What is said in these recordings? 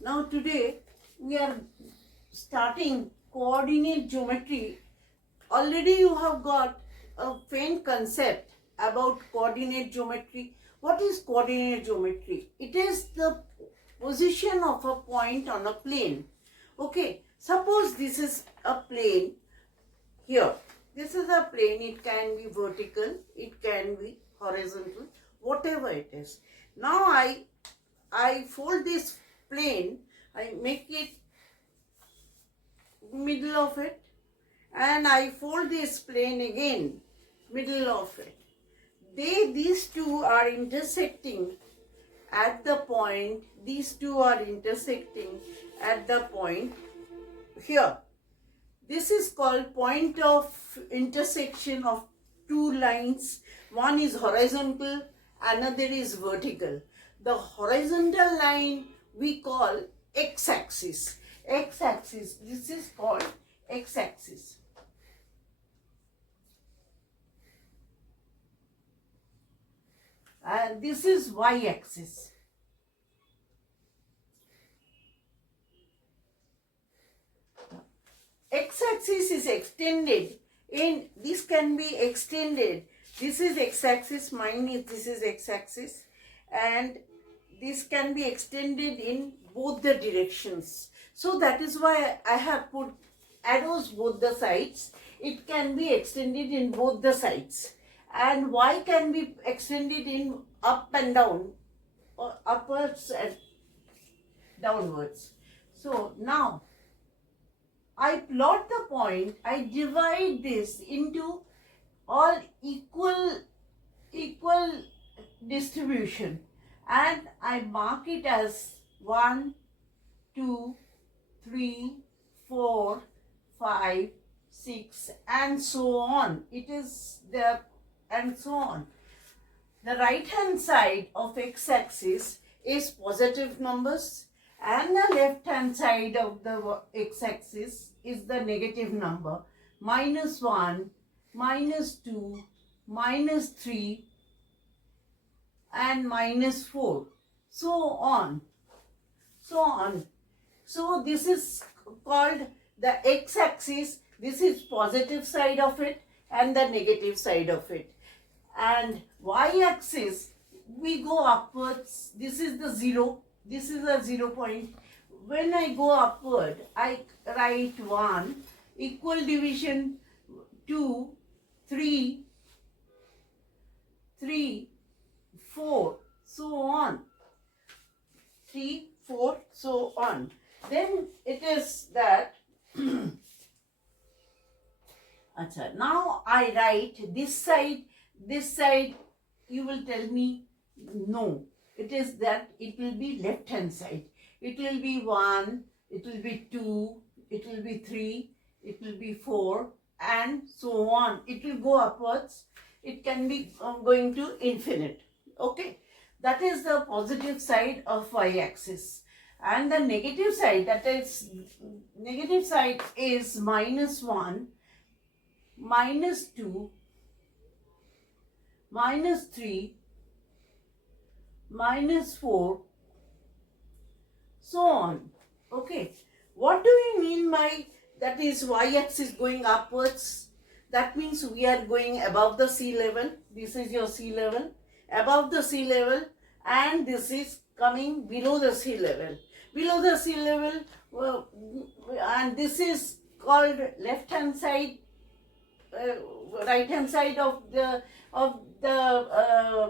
Now today we are starting coordinate geometry. Already you have got a faint concept about coordinate geometry. What is coordinate geometry? It is the position of a point on a plane. Okay, suppose this is a plane here. This is a plane. It can be vertical, it can be horizontal, whatever it is. Now I fold this plane, I make it middle of it, and I fold this plane again, middle of it. These two are intersecting at the point, these two are intersecting at the point here. This is called point of intersection of two lines. One is horizontal, another is vertical. The horizontal line we call x-axis. X-axis, this is called x-axis. And this is y-axis. X-axis is extended in, this can be extended. This is x-axis, this is x-axis, and this can be extended in both the directions. So that is why I have put arrows both the sides. It can be extended in both the sides. And y can be extended in up and down, or upwards and downwards. So now I plot the point, I divide this into all equal distribution, and I mark it as 1, 2, 3, 4, 5, 6, and so on. It is there, and so on. The right hand side of x-axis is positive numbers, and the left hand side of the x-axis is the negative number, -1, -2, -3, and -4, so on, so on. So this is called the x-axis. This is positive side of it and the negative side of it. And y-axis, we go upwards. This is the 0. This is a 0 point. When I go upward, I write 1, equal division 2, 3, 4, so on. 3, 4, so on. Then it is that now I write this side, you will tell me no. It is that it will be left hand side. It will be 1, it will be 2, it will be 3, it will be 4, and so on. It will go upwards. It can be going to infinite. Okay. That is the positive side of y-axis. And the negative side, that is, negative side is -1, -2, -3, -4, so on. Okay. What do we mean by that is y-axis going upwards? That means we are going above the sea level. This is your sea level. Above the sea level, and this is coming below the sea level. Below the sea level, and this is called left hand side, right hand side of the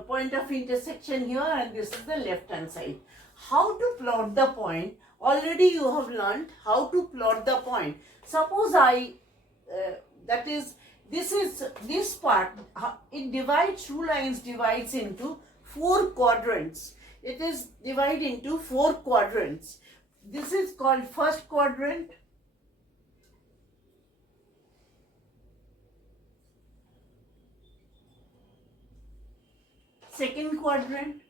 point of intersection here, and this is the left hand side. How to plot the point? Already you have learned how to plot the point. Suppose that is this part, it divides, two lines divides into 4 quadrants. It is divided into 4 quadrants. This is called first quadrant, second quadrant,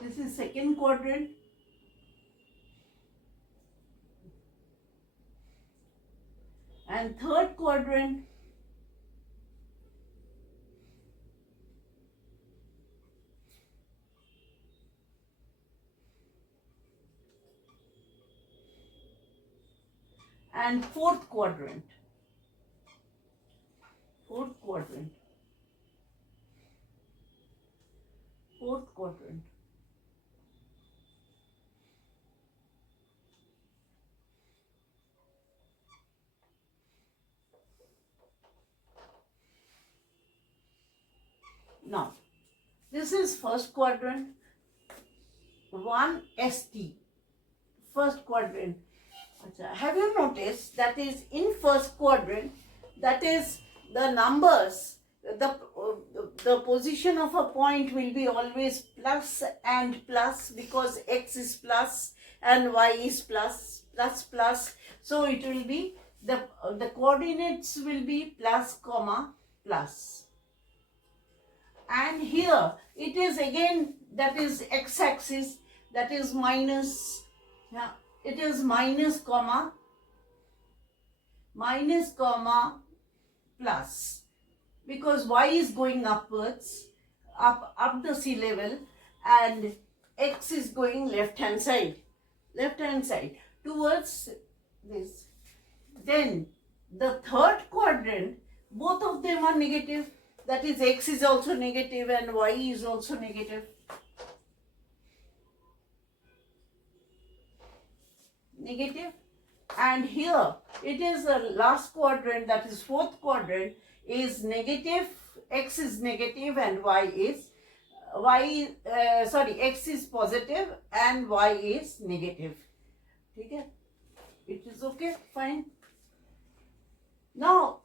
this is second quadrant, and third quadrant, and fourth quadrant. Fourth quadrant. Fourth quadrant. Now, this is first quadrant, 1ST, first quadrant. Have you noticed that is in first quadrant, that is the numbers, the position of a point will be always plus and plus, because x is plus and y is plus, plus, plus. So it will be, the coordinates will be plus, comma, plus. And here it is again, that is x-axis, that is minus, yeah, it is minus, comma, plus, because y is going upwards, up the sea level, and x is going left hand side towards this. Then the third quadrant, both of them are negative. That is, x is also negative and y is also negative. Negative. And here it is the last quadrant, that is fourth quadrant, is negative, x is negative and x is positive and y is negative. Okay? It is okay, fine. Now,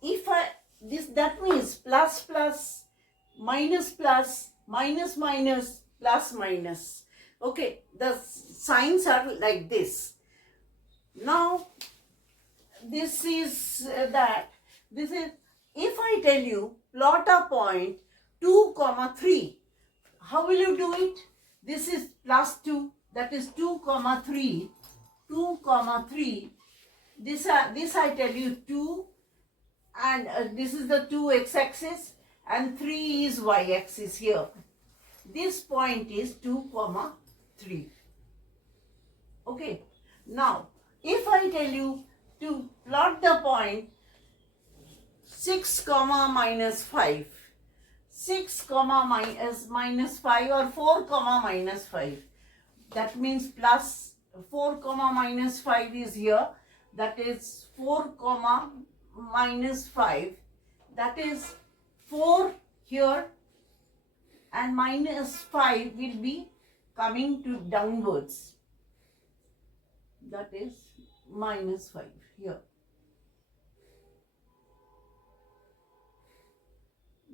that means plus plus, minus plus, minus minus, plus minus. Okay, the signs are like this. Now, this is if I tell you plot a point 2, 3, how will you do it? This is plus 2, that is 2, 3, 2, 3. This I tell you 2, and this is the 2 x-axis, and 3 is y-axis here. This point is 2, 3. Okay. Now, if I tell you to plot the point 6, minus 5, 6, minus 5, or 4, minus 5, that means plus 4, minus 5 is here, that is 4, minus 5, that is 4 here, and minus 5 will be coming to downwards, that is minus 5 here,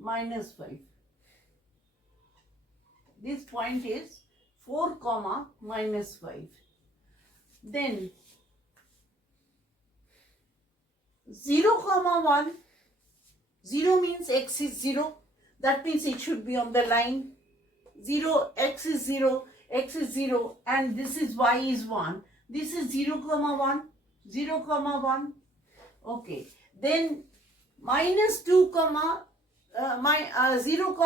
minus 5. This point is 4, minus 5. Then 0, 1, 0 means x is 0, that means it should be on the line. 0, x is 0, and this is y is 1. This is 0, 1, 0, 1. Okay. Then minus 2, 0,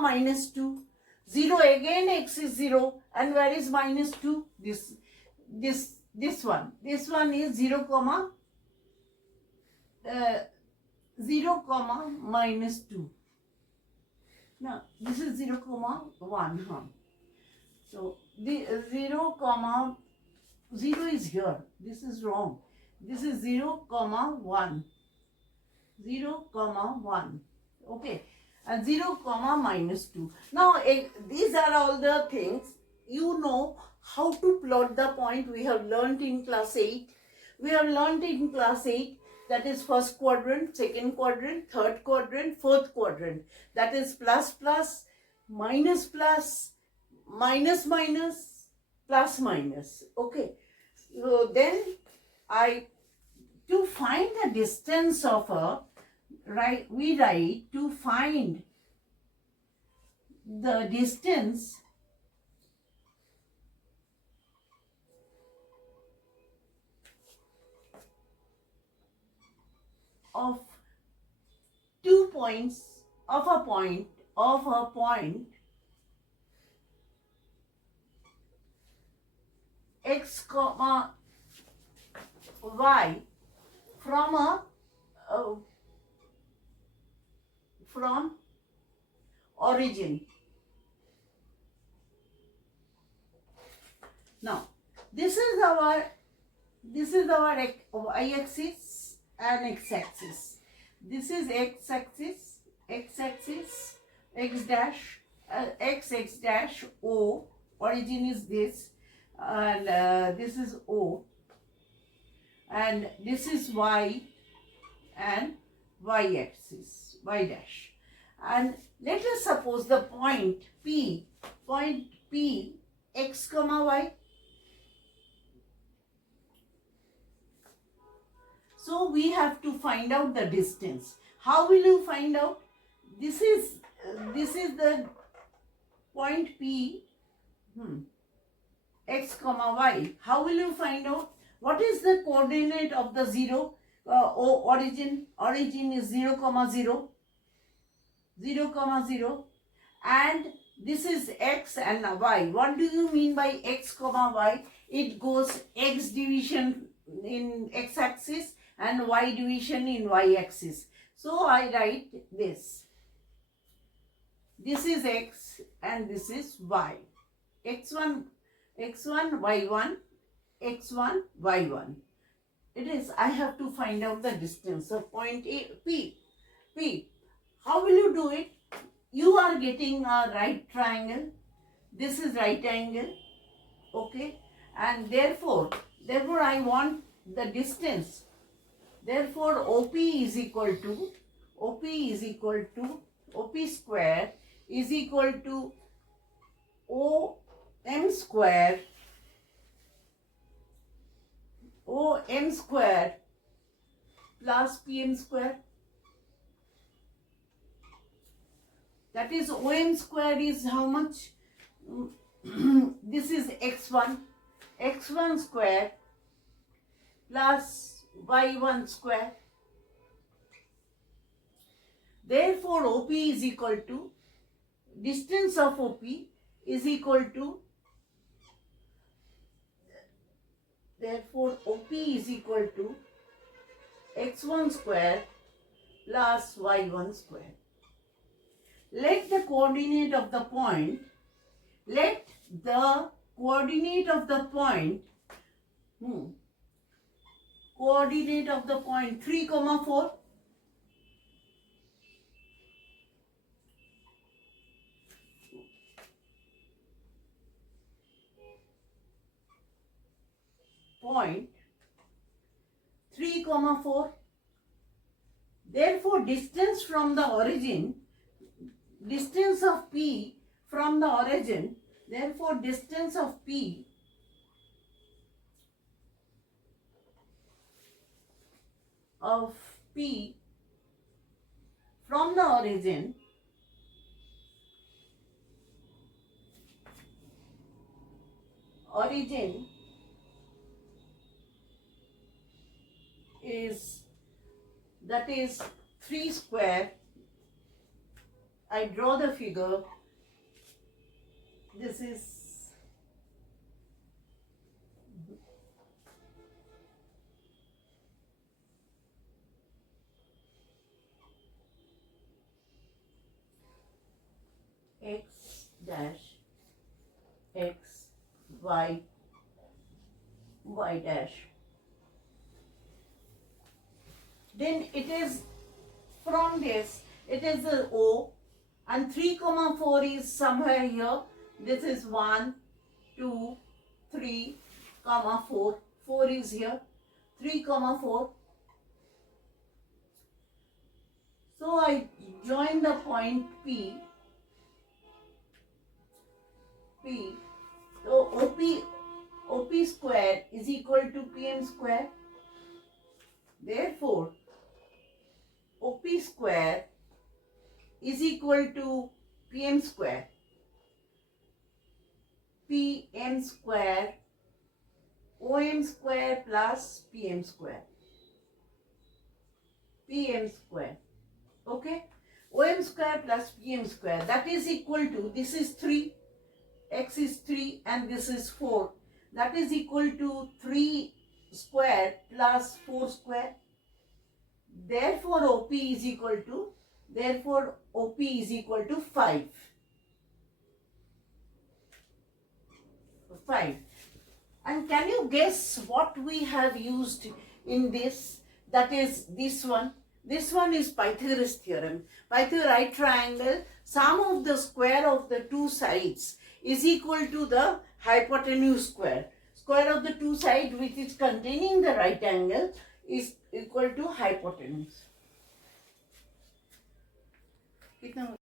minus 2. 0 again, x is 0, and where is minus 2? This one. This one is 0, 0, minus 2. Now, this is 0, 1. So, the 0, 0 is here. This is wrong. This is 0, 1. 0, 1. Okay. And 0, minus 2. Now, these are all the things. You know how to plot the point. We have learnt in class 8. That is first quadrant, second quadrant, third quadrant, fourth quadrant. That is plus, plus, minus, plus, minus, minus, plus, minus. Okay. So then to find the distance of we write to find the distance of 2 points of a point x, y from uh, from origin. Now this is our y-axis and x-axis. This is x-axis, x dash, x dash O. Origin is this, and this is O, and this is y and y-axis, y dash. And let us suppose the point P, x comma y. So we have to find out the distance. How will you find out? This is the point P, x comma y. How will you find out? What is the coordinate of the origin? Origin is 0 comma 0, 0 comma 0, and this is x and y. What do you mean by x comma y? It goes x division in x-axis and y division in y-axis. So I write this. This is x and this is y. x1, y1, x1, y1. It is, I have to find out the distance of point A, P. How will you do it? You are getting a right triangle. This is right angle. Okay. And therefore I want the distance. Therefore OP is equal to OP square is equal to OM square plus PM square. That is OM square is how much? This is x1 square plus y1 square. Therefore OP is equal to, distance of OP is equal to, therefore OP is equal to x1 square plus y1 square. Let the coordinate of the point, 3, 4. Point 3, 4. Therefore, distance from the origin, distance of P from the origin, therefore distance of P from the origin is, that is 3 square. I draw the figure. This is x dash, x, y, y dash. Then it is from this, it is the O, and 3, 4 is somewhere here. This is 1, 2, 3, 4. 4 is here. 3, 4. So I join the point P. So OP square is equal to PM square. Therefore, OP square is equal to PM square. PM square, OM square plus PM square. PM square. Okay? OM square plus PM square. That is equal to, this is 3, x is 3 and this is 4. That is equal to 3 square plus 4 square. Therefore, OP is equal to 5. 5. And can you guess what we have used in this? That is this one. This one is Pythagoras theorem. Pythagoras right triangle, sum of the square of the two sides is equal to the hypotenuse square. Square of the two sides which is containing the right angle is equal to hypotenuse. कितना